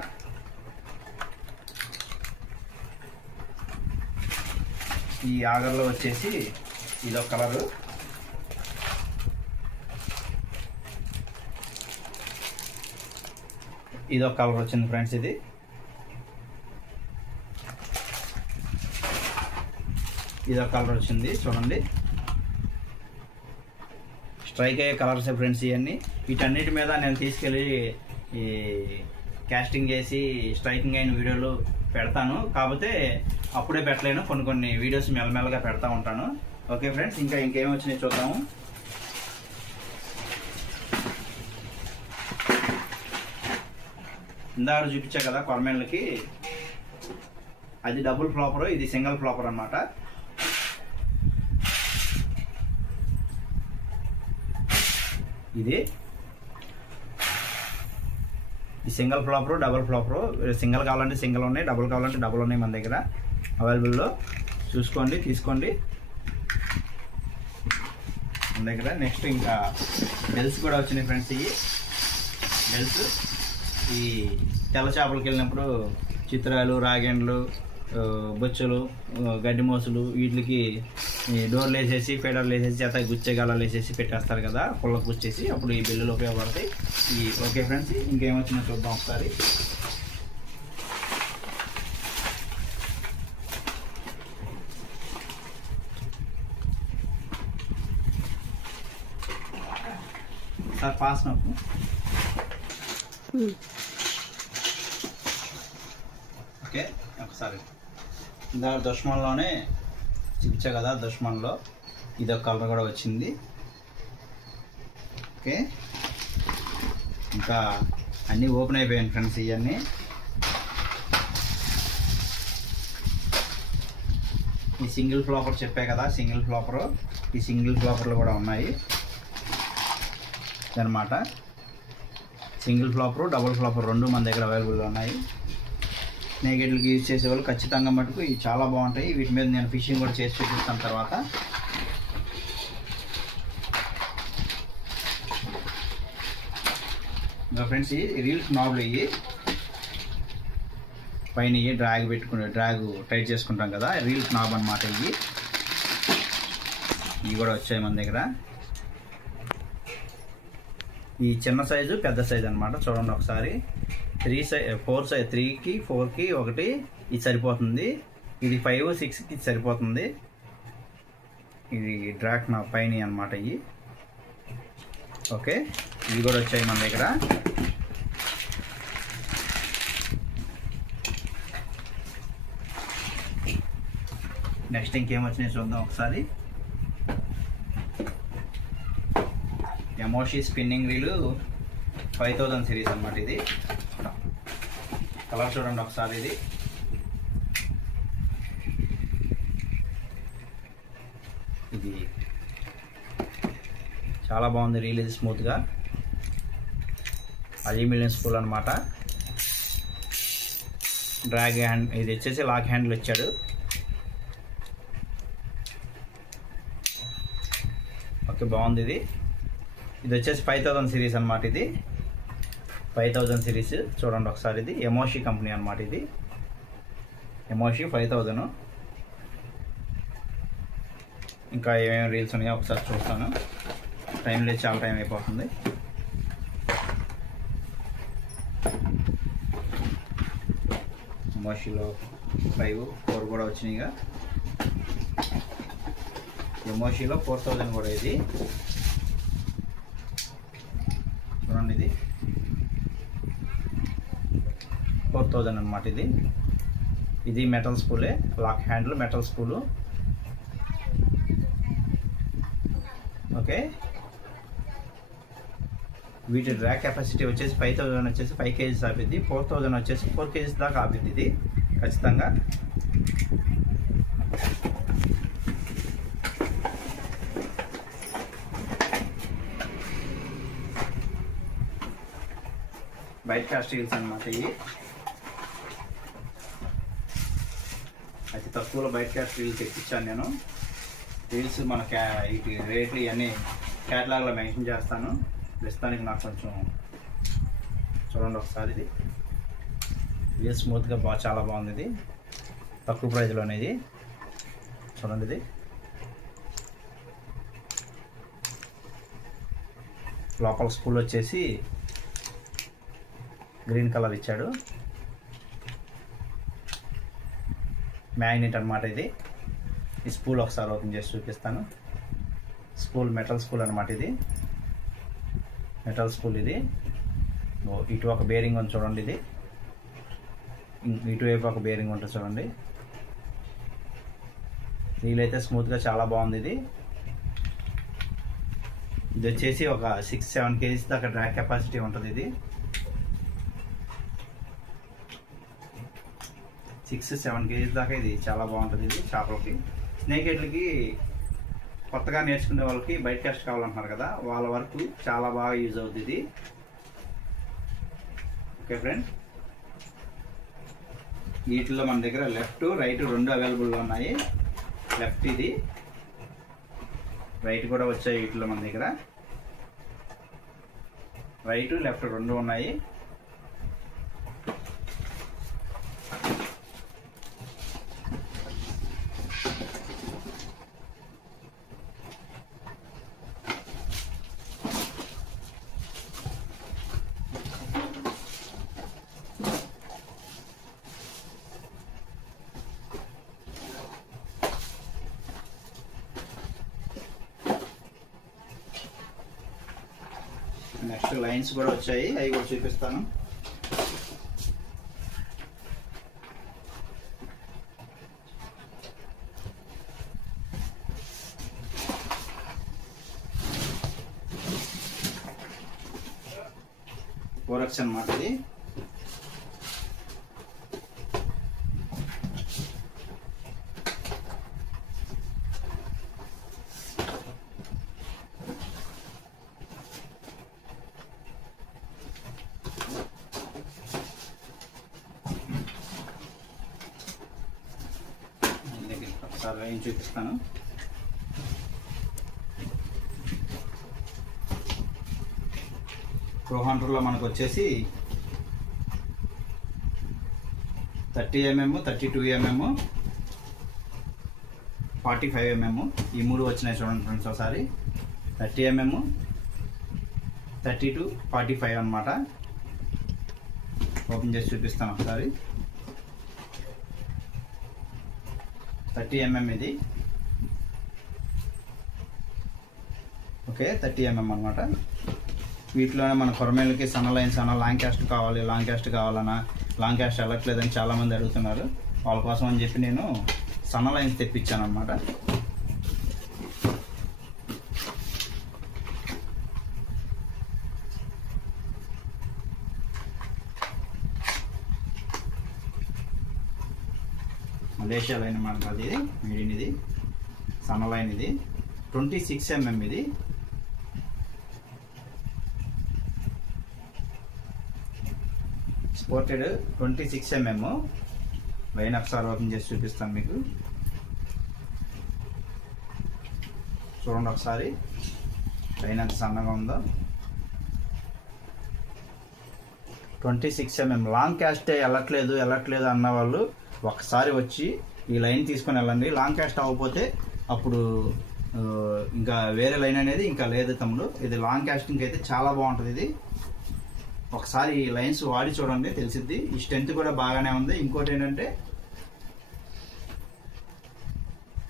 ఈ ఆగర్లో వచ్చేసి ఇదొక కలరు, ఇదొక కలర్ వచ్చింది ఫ్రెండ్స్. ఇదొక కలర్ వచ్చింది. చూడండి, స్ట్రైక్ అయ్యే కలర్స్ ఫ్రెండ్స్ ఇవన్నీ. వీటన్నిటి మీద నేను తీసుకెళ్ళి ఈ కాస్టింగ్ చేసి స్ట్రైకింగ్ అయిన వీడియోలు పెడతాను. కాకపోతే అప్పుడే పెట్టలేను, కొన్ని వీడియోస్ మెల్లమెల్లగా పెడతా ఉంటాను. ఓకే ఫ్రెండ్స్, ఇంకేం వచ్చినాయి చూద్దాము. ఇందాక చూపించా కదా కొరమేళ్ళకి, అది డబుల్ ఫ్లాపర్, ఇది సింగిల్ ఫ్లాపర్ అన్నమాట. ఇది సింగిల్ ఫ్లాపరు, డబుల్ ఫ్లాపరు. సింగిల్ కావాలంటే సింగిల్ ఉన్నాయి, డబుల్ కావాలంటే డబుల్ ఉన్నాయి మన దగ్గర అవైలబుల్లో. చూసుకోండి, తీసుకోండి మన దగ్గర. నెక్స్ట్ ఇంకా బెల్స్ కూడా వచ్చినాయి ఫ్రెండ్స్. ఈ బెల్స్ ఈ తెల్ల చేపలకి వెళ్ళినప్పుడు చిత్రాలు, రాగెండ్లు, బొచ్చులు, గడ్డి మోసులు వీటికి డోర్లు వేసేసి ఫీడర్లు వేసేసి చేత గుచ్చే గాలాలు వేసేసి పెట్టేస్తారు కదా, పుల్లకు గుచ్చేసి. అప్పుడు ఈ బిల్లులు ఉపయోగపడతాయి. ఓకే ఫ్రెండ్స్, ఇంకేమొచ్చినా చూద్దాం ఒకసారి. సార్ పాస్ నాకు ఓకే. ఒకసారి ఇందాక దుష్మన్లోనే చూపించా కదా, దుష్మన్లో ఇదొక కలర్ కూడా వచ్చింది. ఓకే, ఇంకా అన్నీ ఓపెన్ అయిపోయాయి ఫ్రెండ్స్. ఇవన్నీ ఈ సింగిల్ ఫ్లాపర్ చెప్పా కదా, సింగిల్ ఫ్లాపరు. ఈ సింగిల్ ఫ్లాపర్లు కూడా ఉన్నాయి అన్నమాట. సింగిల్ ఫ్లాపరు, డబుల్ ఫ్లాపర్ రెండు మన దగ్గర అవైలబుల్గా ఉన్నాయి. స్నేక్ యూజ్ చేసేవాళ్ళు ఖచ్చితంగా మటుకు ఇవి చాలా బాగుంటాయి. వీటి మీద నేను ఫిషింగ్ కూడా చేసి చూపిస్తాను తర్వాత. ఇంకా ఫ్రెండ్స్, ఈ రీల్స్ నాబ్లు ఇవి పైన డ్రాగ్ టైట్ చేసుకుంటాం కదా, రీల్స్ నాబ్ అనమాట. ఇవి కూడా వచ్చాయి మన దగ్గర. ఈ చిన్న సైజు, పెద్ద సైజు అనమాట. చూడండి ఒకసారి. 3కి 4కి ఒకటి ఇది సరిపోతుంది. ఇది 5, 6కి సరిపోతుంది. ఇది డ్రాక్ నా పైన అనమాట. ఇవి ఓకే, ఇవి కూడా వచ్చాయి మన దగ్గర. నెక్స్ట్ ఇంకేం వచ్చినాయి చూద్దాం ఒకసారి. ఎమోషి స్పిన్నింగ్ రీలు 5000 సిరీస్ అన్నమాట. ఇది కలర్ చూడండి ఒకసారి. ఇది చాలా బాగుంది. రీల్ ఇది స్మూత్గా అల్యూమినియం స్పూల్ అనమాట. డ్రాగ్ హ్యాండ్, ఇది వచ్చేసి లాక్ హ్యాండిల్ ఇచ్చాడు. ఓకే, బాగుంది. ఇది వచ్చేసి 5000 సిరీస్ అనమాట. ఇది 5000 సిరీస్ చూడండి ఒకసారి. ఇది ఎమోషి కంపెనీ అనమాట. ఇది ఎమోషి 5000. ఇంకా ఏమేమి రీల్స్ ఉన్నాయో ఒకసారి చూస్తాను. టైం లేదు, చాలా టైం అయిపోతుంది. ఎమోషిలో 5, 4 కూడా వచ్చినాయిగా. ఎమోషిలో 4000 కూడా. ఇది చూడండి, ఇది 4000 అనమాట. ఇది మెటల్ స్పూలే, lock handle metal spool. Okay, వీటి డ్రాగ్ కెపాసిటీ వచ్చేసి 5000 వచ్చేసి 5 kgs ఆపిద్ది, 4000 వచ్చేసి 4 kgs దాకా ఆపిద్ది. ఇది ఖచ్చితంగా. బైట్ కాస్ట్ రీల్స్ అనమాట. ఇవి అతి తక్కువలో బైట్ కాస్ట్ రీల్స్ ఎక్కించాను నేను. రీల్స్ మన వీటి రేట్లు ఇవన్నీ క్యాటలాగ్లో మెన్షన్ చేస్తాను. ప్రస్తుతానికి నాకు కొంచెం చూడండి ఒకసారి. ఇది రీల్ స్మూత్గా చాలా బాగుంది. ఇది తక్కువ ప్రైజ్లోనే. ఇది చూడండి. ఇది లోపల స్పూల్ వచ్చేసి గ్రీన్ కలర్ ఇచ్చాడు. మ్యాగ్నెట్ అనమాట. ఈ స్పూల్ ఒకసారి ఓపెన్ చేసి చూపిస్తాను. స్పూల్ మెటల్ స్పూల్ అనమాట. ఇది మెటల్ స్పూల్. ఇది ఇటు ఒక బేరింగ్ ఉంది చూడండి. ఇది ఇటువైపు ఒక బేరింగ్ ఉంటుంది చూడండి. రీల్ అయితే స్మూత్గా చాలా బాగుంది. ఇది వచ్చేసి ఒక 6-7 kgs దాకా డ్రాగ్ కెపాసిటీ ఉంటుంది. ఇది 6-7 kgs దాకా ఇది చాలా బాగుంటుంది. ఇది చేపలకి, స్నేక్ హెడ్లకి, కొత్తగా నేర్చుకునే వాళ్ళకి బైట్ కాస్ట్ కావాలంటున్నారు కదా, వాళ్ళ వరకు చాలా బాగా యూజ్ అవుతుంది. ఇది ఓకే ఫ్రెండ్. వీటిలో మన దగ్గర లెఫ్ట్, రైట్ 2 అవైలబుల్గా ఉన్నాయి. లెఫ్ట్ ఇది, రైట్ కూడా వచ్చాయి. వీటిలో మన దగ్గర రైట్, లెఫ్ట్ 2 ఉన్నాయి. నెక్స్ట్ లైన్స్ కూడా వచ్చాయి, అవి కూడా చూపిస్తాను. ఫోరక్స్ అన్నమాట. ఇది ఒకసారి ఏం చూపిస్తాను. ప్రో హంటర్లో మనకు వచ్చేసి 30mm, 32mm, 45mm ఈ 3 వచ్చినాయి చూడండి ఫ్రెండ్స్. ఒకసారి 30mm, 32, 45 అన్నమాట. ఓపెన్ చేసి చూపిస్తాను ఒకసారి. 30mm ఇది. ఓకే, 30mm అన్నమాట. వీటిలోనే మన కొరమేలకి సన్న లైన్స్ అన్న లాంగ్ క్యాస్ట్ కావాలి, లాంగ్ క్యాస్ట్ కావాలన్నా, లాంగ్ క్యాస్ట్ వెళ్ళట్లేదని చాలామంది అడుగుతున్నారు. వాళ్ళ కోసం అని చెప్పి నేను సన్న లైన్స్ తెప్పించాను అన్నమాట. మలేషియా లైన్ అన్నమాట. అది మేడ్ ఇన్. ఇది సన్న లైన్. ఇది 26 mm ఇది. Sported 26 mm. లైన్ ఒకసారి ఓపెన్ చేసి చూపిస్తాను మీకు. చూడండి ఒకసారి లైన్ ఎంత సన్నగా ఉందో. 26 mm. లాంగ్ క్యాస్ట్ వెళ్ళట్లేదు అన్న వాళ్ళు ఒకసారి వచ్చి ఈ లైన్ తీసుకొని వెళ్ళండి. లాంగ్ క్యాస్ట్ అవ్వకపోతే అప్పుడు ఇంకా వేరే లైన్ అనేది ఇంకా లేదు తమ్ముడు. ఇది లాంగ్ క్యాస్టింగ్ అయితే చాలా బాగుంటుంది. ఇది ఒకసారి ఈ లైన్స్ వాడి చూడండి తెలిసిద్ది. ఈ స్ట్రెంత్ కూడా బాగానే ఉంది. ఇంకోటి ఏంటంటే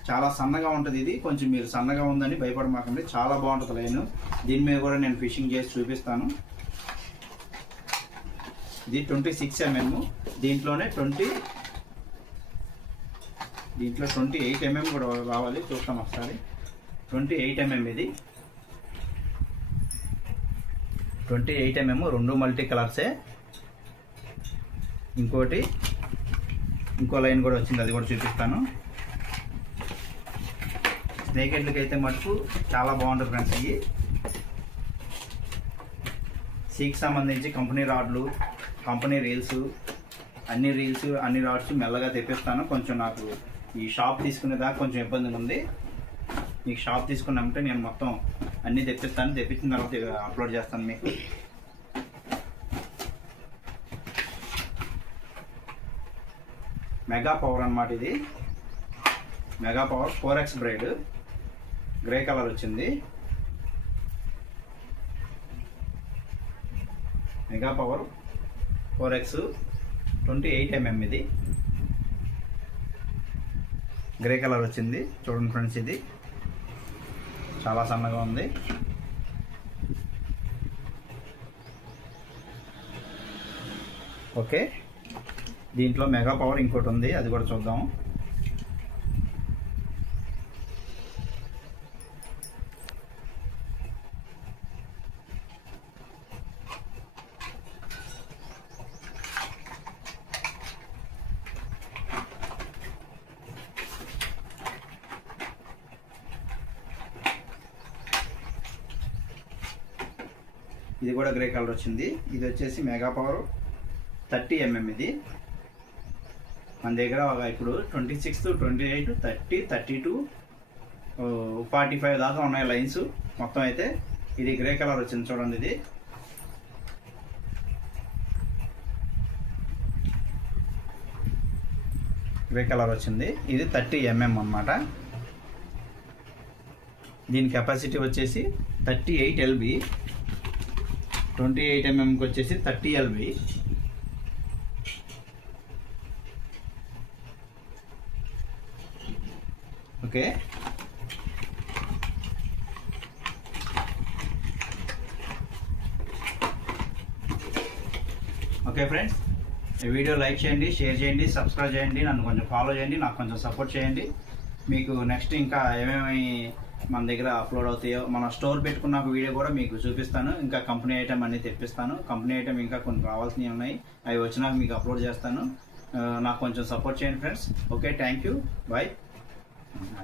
చాలా సన్నగా ఉంటుంది. ఇది కొంచెం మీరు సన్నగా ఉందని భయపడమాకండి, చాలా బాగుంటుంది లైన్. దీని మీద కూడా నేను ఫిషింగ్ చేసి చూపిస్తాను. ఇది 26 mm. దీంట్లోనే 28 mm కూడా రావాలి. చూస్తాం ఒకసారి. 28 mm ఇది. 28 mm, రెండు మల్టీ కలర్సే. ఇంకో లైన్ కూడా వచ్చింది, అది కూడా చూపిస్తాను. స్నేక్ హెడ్లకి అయితే మటుకు చాలా బాగుంటుంది ఫ్రెండ్స్. ఇవి సీకి సంబంధించి కంపెనీ రాడ్లు, కంపెనీ రీల్స్, అన్ని రాడ్స్ మెల్లగా తెప్పిస్తాను. కొంచెం నాకు ఈ షాప్ తీసుకునేదాకా కొంచెం ఇబ్బందిగా ఉంది. మీకు షాప్ తీసుకున్నామంటే నేను మొత్తం అన్నీ తెప్పిస్తాను. తెప్పించిన తర్వాత అప్లోడ్ చేస్తాను మీకు. మెగా పవర్ అన్నమాట ఇది. Mega power 4x braid, grey colour వచ్చింది. మెగా పవర్ 4x 28 mm ఇది. గ్రే కలర్ వచ్చింది. చూడండి ఫ్రెండ్స్, ఇది చాలా సన్నగా ఉంది. ఓకే, దీంట్లో మెగా పవర్ ఇంకోటి ఉంది, అది కూడా చూద్దాము. ఇది కూడా గ్రే కలర్ వచ్చింది. ఇది వచ్చేసి మెగా పవర్ 30 mm ఇది. మన దగ్గర ఇప్పుడు 26, 28, 30, 32, 45 దాకా ఉన్నాయి లైన్స్ మొత్తం. అయితే ఇది గ్రే కలర్ వచ్చింది చూడండి. ఇది గ్రే కలర్ వచ్చింది. ఇది 30 mm అన్నమాట. దీని కెపాసిటీ వచ్చేసి 38 lb. 28 mmకి వచ్చేసి 30 lb. ఓకే, ఫ్రెండ్స్, ఈ వీడియో లైక్ చేయండి, షేర్ చేయండి, సబ్స్క్రైబ్ చేయండి, నన్ను కొంచెం ఫాలో చేయండి, నాకు కొంచెం సపోర్ట్ చేయండి. మీకు నెక్స్ట్ ఇంకా ఏమేమి మన దగ్గర అప్లోడ్ అవుతాయో, మన స్టోర్ పెట్టుకున్న వీడియో కూడా మీకు చూపిస్తాను. ఇంకా కంపెనీ ఐటమ్ అన్నీ తెప్పిస్తాను. కంపెనీ ఐటమ్ ఇంకా కొన్ని కావాల్సినవి ఉన్నాయి, అవి వచ్చినాక మీకు అప్లోడ్ చేస్తాను. నాకు కొంచెం సపోర్ట్ చేయండి friends. Okay, thank you, bye.